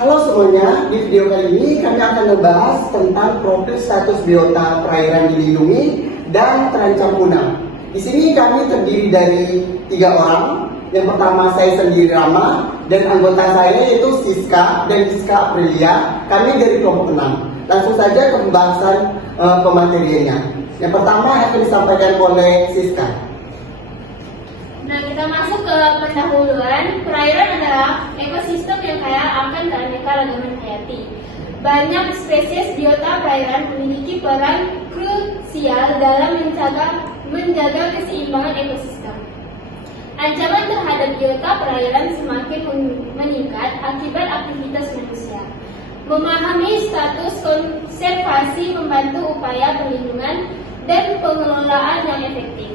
Halo semuanya, di video kali ini kami akan membahas tentang profil status biota perairan dilindungi dan terancam punah. Di sini kami terdiri dari 3 orang. Yang pertama saya sendiri Rama dan anggota saya yaitu Siska dan Siska Aprilia. Kami dari kelompok 6. Langsung saja ke pembahasan pemateriannya. Yang pertama akan disampaikan oleh Siska. Nah, kita masuk ke pendahuluan. Perairan adalah ekosistem yang kaya akan keanekaragaman hayati. Banyak spesies biota perairan memiliki peran krusial dalam menjaga keseimbangan ekosistem. Ancaman terhadap biota perairan semakin meningkat akibat aktivitas manusia. Memahami status konservasi membantu upaya perlindungan dan pengelolaan yang efektif.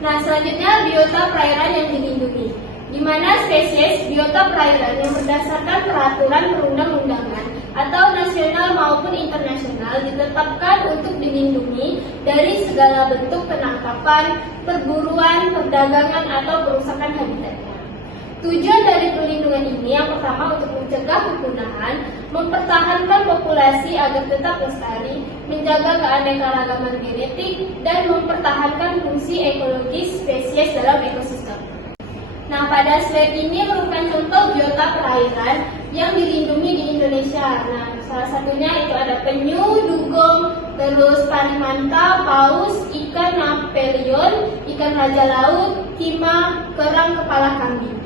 Nah, selanjutnya biota perairan yang dilindungi, di mana spesies biota perairan yang berdasarkan peraturan perundang-undangan atau nasional maupun internasional ditetapkan untuk dilindungi dari segala bentuk penangkapan, perburuan, perdagangan, atau perusakan habitatnya. Tujuan dari perlindungan ini yang pertama untuk mencegah kepunahan, mempertahankan populasi agar tetap lestari, menjaga keanekaragaman genetik, dan mempertahankan fungsi ekologis spesies dalam ekosistem. Nah, pada slide ini merupakan contoh biota perairan yang dilindungi di Indonesia. Nah, salah satunya itu ada penyu, dugong, terus parimanta, paus, ikan Napoleon, ikan raja laut, kima, kerang kepala kambing.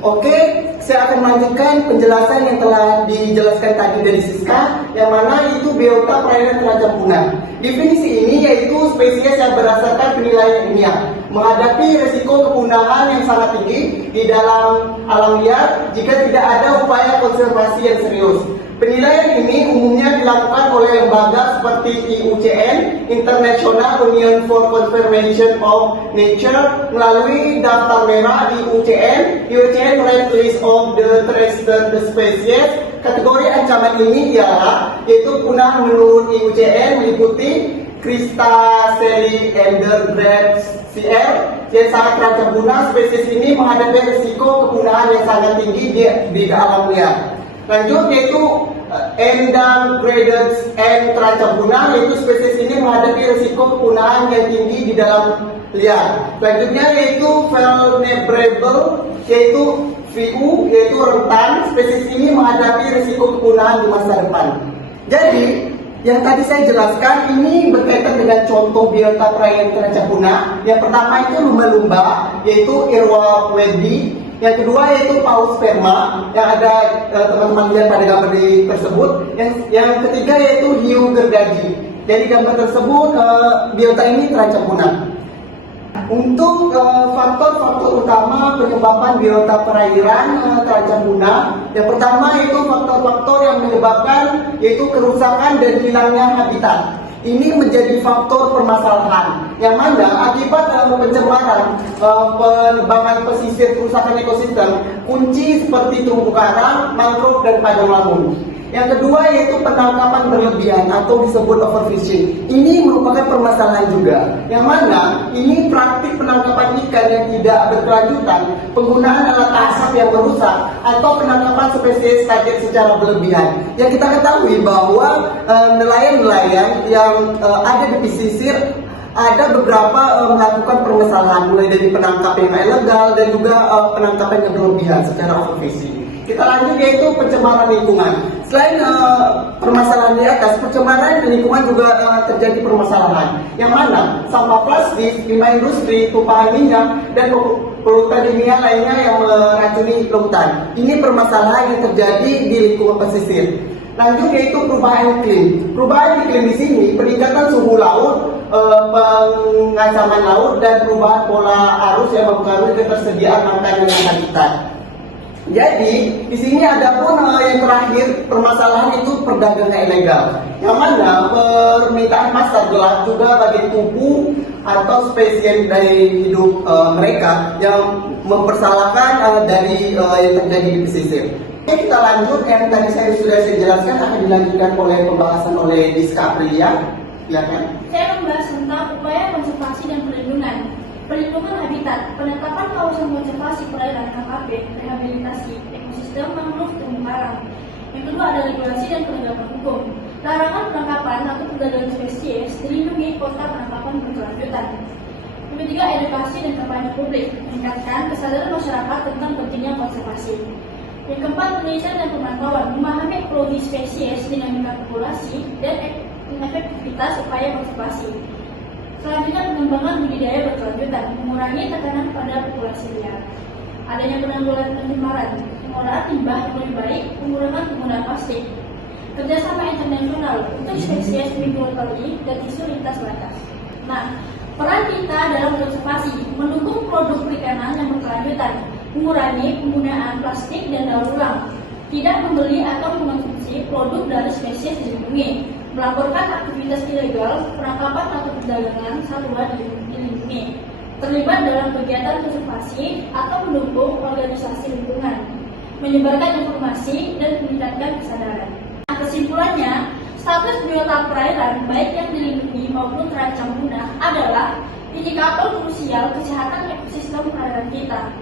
Oke, saya akan melanjutkan penjelasan yang telah dijelaskan tadi dari Siska, yang mana itu biota perairan terancam punah. Definisi ini yaitu spesies yang berdasarkan penilaian ilmiah menghadapi risiko kepunahan yang sangat tinggi di dalam alam liar jika tidak ada upaya konservasi yang serius. Penilaian ini umumnya dilakukan oleh lembaga seperti IUCN, International Union for Conservation of Nature, melalui daftar merah IUCN, IUCN Red List of the Threatened Species. Kategori ancaman ini ialah yaitu punah menurut IUCN meliputi Cristacea endangered CR yang sangat terancam punah. Spesies ini menghadapi risiko kepunahan yang sangat tinggi di alam liar. Lanjut yaitu endangered and terancam punah, yaitu spesies ini menghadapi risiko kepunahan yang tinggi di dalam liar. Selanjutnya yaitu vulnerable, yaitu VU, yaitu rentan. Spesies ini menghadapi risiko kepunahan di masa depan. Jadi yang tadi saya jelaskan ini berkaitan dengan contoh biota perairan terancam punah. Yang pertama itu lumba-lumba, yaitu Irwa wedi. Yang kedua yaitu paus sperma, yang ada teman-teman lihat pada gambar tersebut. Yang ketiga yaitu hiu gergaji. Jadi gambar tersebut biota ini terancam punah. Untuk faktor-faktor utama penyebabkan biota perairan terancam punah, yang pertama yaitu faktor-faktor yang menyebabkan yaitu kerusakan dan hilangnya habitat. Ini menjadi faktor permasalahan yang mana akibat pencemaran, penebangan pesisir, kerusakan ekosistem, kunci seperti terumbu karang, mangrove, dan padang lamun. Yang kedua yaitu penangkapan berlebihan atau disebut overfishing. Ini merupakan permasalahan juga, yang mana ini praktik penangkapan ikan yang tidak berkelanjutan, penggunaan alat asap yang merusak, atau penangkapan spesies target secara berlebihan. Yang kita ketahui bahwa nelayan-nelayan yang ada di pesisir ada beberapa melakukan permasalahan, mulai dari penangkapan yang ilegal dan juga penangkapan yang berlebihan secara overfishing. Kita lanjut yaitu pencemaran lingkungan. Selain permasalahan di atas, pencemaran lingkungan juga terjadi permasalahan, yang mana sampah plastik, limbah industri, tumpahan minyak, dan polutan kimia lainnya yang meracuni lautan. Ini permasalahan yang terjadi di lingkungan pesisir. Lanjut yaitu perubahan iklim. Perubahan iklim di sini peningkatan suhu laut, pengancaman laut, dan perubahan pola arus yang mempengaruhi ketersediaan makanan dan habitat. Jadi di sini ada pun yang terakhir permasalahan itu perdagangan ilegal, yang mana permintaan pasar gelap juga bagi tubuh atau spesies dari hidup mereka yang mempersalahkan dari yang terjadi di pesisir. Oke, kita lanjut. Yang tadi sudah saya jelaskan akan dilanjutkan oleh pembahasan oleh Siska Aprilia. Ya kan? Saya membahas tentang upaya konservasi dan perlindungan habitat, penetapan kawasan konservasi perairan KKP, rehabilitasi ekosistem mangrove dilarang. Yang kedua ada regulasi dan penegakan hukum. Larangan penangkapan atau perdagangan spesies dilindungi kota penangkapan berkelanjutan. Yang ketiga, edukasi dan kampanye publik, meningkatkan kesadaran masyarakat tentang pentingnya konservasi. Yang keempat, penelitian dan pemantauan, memahami ekologi spesies, dinamika populasi, dan efektivitas upaya konservasi. Selanjutnya, pengembangan budidaya berkelanjutan, mengurangi tekanan pada populasi liar. Adanya penanggulangan pencemaran, pengolahan limbah yang lebih baik, pengurangan penggunaan plastik. Kerjasama internasional untuk spesies microalgae dan isu lintas batas. Nah, peran kita dalam konservasi mendukung produk perikanan yang berkelanjutan, mengurangi penggunaan plastik dan daur ulang, tidak membeli atau mengonsumsi produk dari spesies dilindungi, melaporkan aktivitas ilegal, penangkapan atau perdagangan satwa dilindungi, terlibat dalam kegiatan konservasi atau mendukung organisasi lingkungan, menyebarkan informasi dan meningkatkan kesadaran. Kesimpulannya, status biota perairan baik yang dilindungi maupun terancam punah adalah indikator krusial kesehatan ekosistem perairan kita.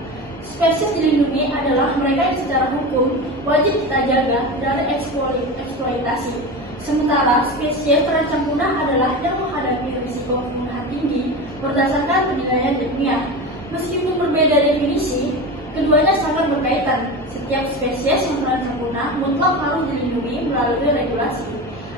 Spesies dilindungi adalah mereka yang secara hukum wajib kita jaga dari eksploitasi. Sementara spesies terancam punah adalah yang menghadapi risiko kepunahan tinggi berdasarkan penilaian ilmiah. Meskipun berbeda definisi, keduanya sangat berkaitan. Setiap spesies yang terancam punah mutlak harus dilindungi melalui regulasi.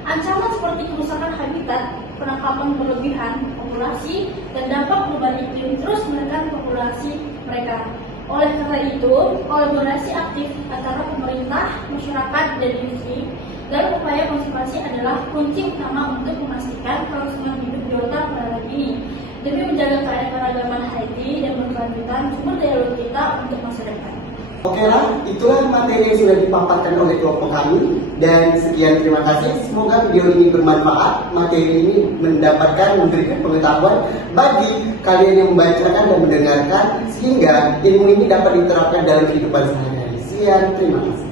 Ancaman seperti kerusakan habitat, penangkapan berlebihan populasi, dan dampak perubahan iklim terus menekan populasi mereka. Oleh karena itu, kolaborasi aktif antara pemerintah, masyarakat, dan industri dalam upaya konservasi adalah kunci utama untuk memastikan kelangsungan hidup biota perairan ini demi menjaga keanekaragaman hayati dan berkelanjutan sumber daya laut kita untuk masa depan. Oke lah, itulah materi yang sudah dipaparkan oleh kelompok kami. Dan sekian, terima kasih. Semoga video ini bermanfaat. Materi ini memberikan pengetahuan bagi kalian yang membacakan dan mendengarkan, sehingga ilmu ini dapat diterapkan dalam kehidupan sehari-hari. Sekian, terima kasih.